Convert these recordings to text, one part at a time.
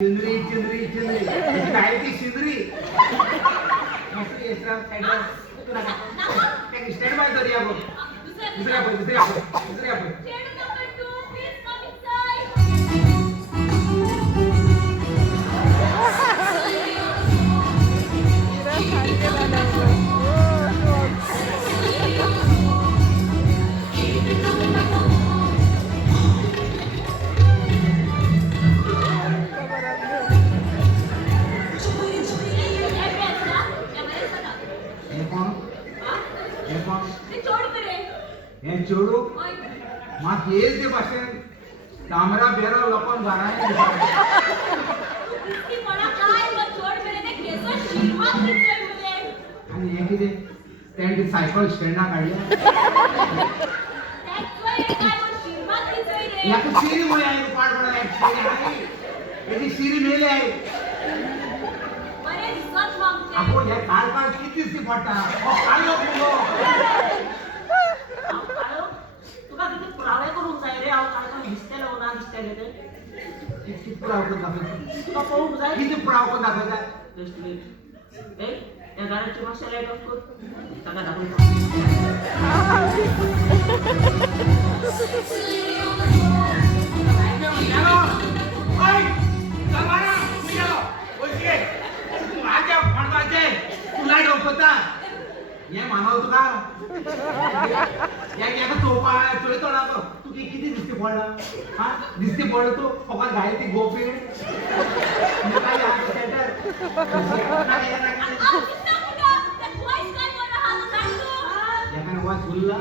चिंदरी चिंदरी चिंदरी काय ती चिंदरी stand by करूया आपण दुसऱ्या चोरू मात येईल ते भाषेन तामरा बेरा लपन घराने आणि हे किती त्यांनी सायकल स्टँडा काढल्या याची सिरी मुळे आहे पाड पडा एक सिरी आहे याची सिरी मेले आहे आपण या काल किती सी पडता काल लोक पुरावे करून जाय रे हांव काय दिसतेलो ना दिसतेले ते किती पुराव करून दाखवता तुका पळोवंक जाय किती पुराव करून दाखवता जस्ट वेट ए या घराची मातशें लायट ऑफ कर ताका दाखयता ओय जमाना चलो ओके तू आजा फणवाचे तू लाईट ऑफ करता ये मानव तुका या तोपा चोयतो ना तो तू किती दिसते पडला हा दिसते पडलो तू फकत घाई ती गोपी काय आहे सेंटर याकडे वाच बोलला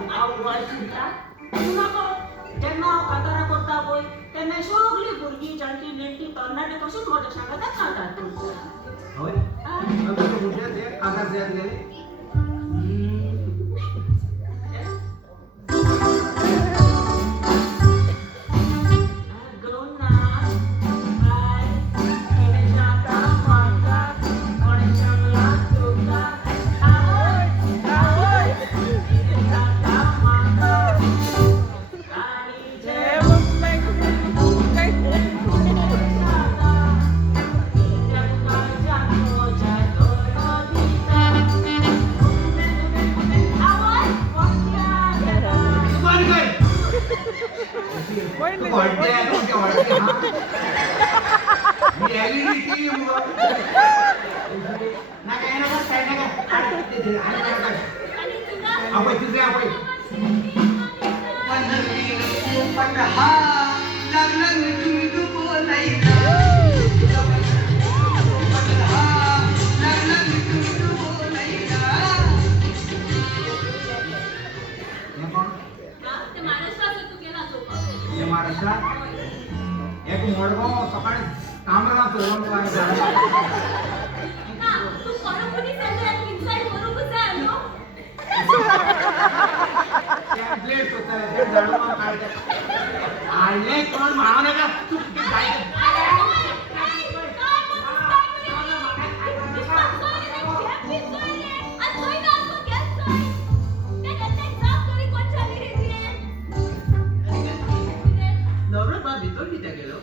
जेन्ना हांव कांतारा करता पळय तेन्ना सगळीं भुरगीं जाणटी नेणटी तरणाटे कशेंच म्हज्या सांगाताच सांगतात होय कांतार जायत गेले एक मोडगाव सकाळी कामरा चोरून प्लेट होता आणले कोण माव नका तू नवरा बा भितर कित्याक गेलो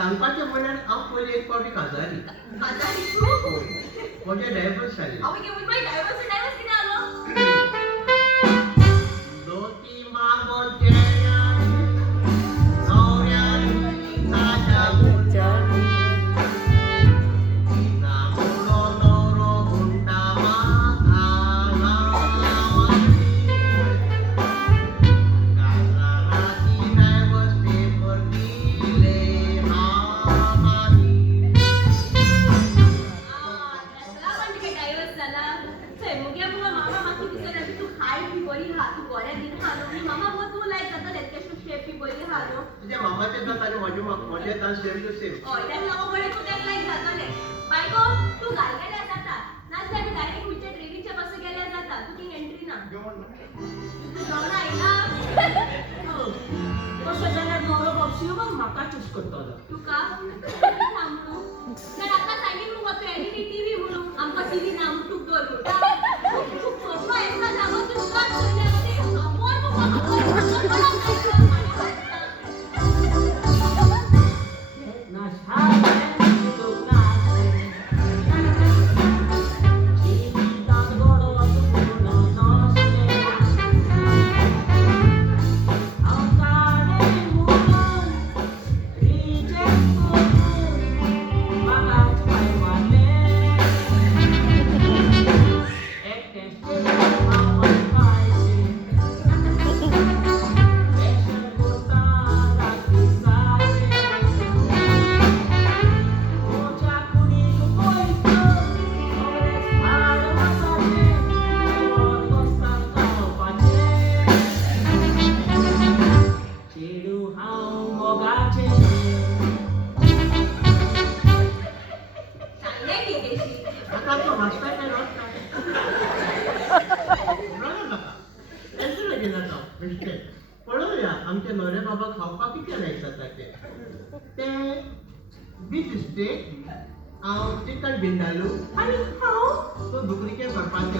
सांगपाचें म्हणल्यार हांव पयलीं एक फावटी काजारी म्हजे डायवर्स जाले दोती मागो तुझ्या मामाचे जाता म्हजे डान्स सेम टू सेम हय त्या मामा बरे तू तेक लायक जातले काय गो तू घाल गेल्या जाता नाच आम्ही डायरेक्ट खुर्च्या ट्रेनिंगच्या बस गेल्या जाता तू की एंट्री ना तू जाऊन आयला कसं जाल्यार नवरो बाप शिवून म्हाका चूज करतलो तू का थांबणू तर आता सांगितलं मग तू एलईडी टीव्ही म्हणून आमका टीव्ही नाम तू कर तू सोफा एकदा जावं तू काच करण्यामध्ये समोर पळोवया आमचे न्हवरे बाबा खावपाक कितें लायक जाता ते बीच स्टेक हांव चिकन भिंडालू आणि हांव तो दुकरीचे सरपांच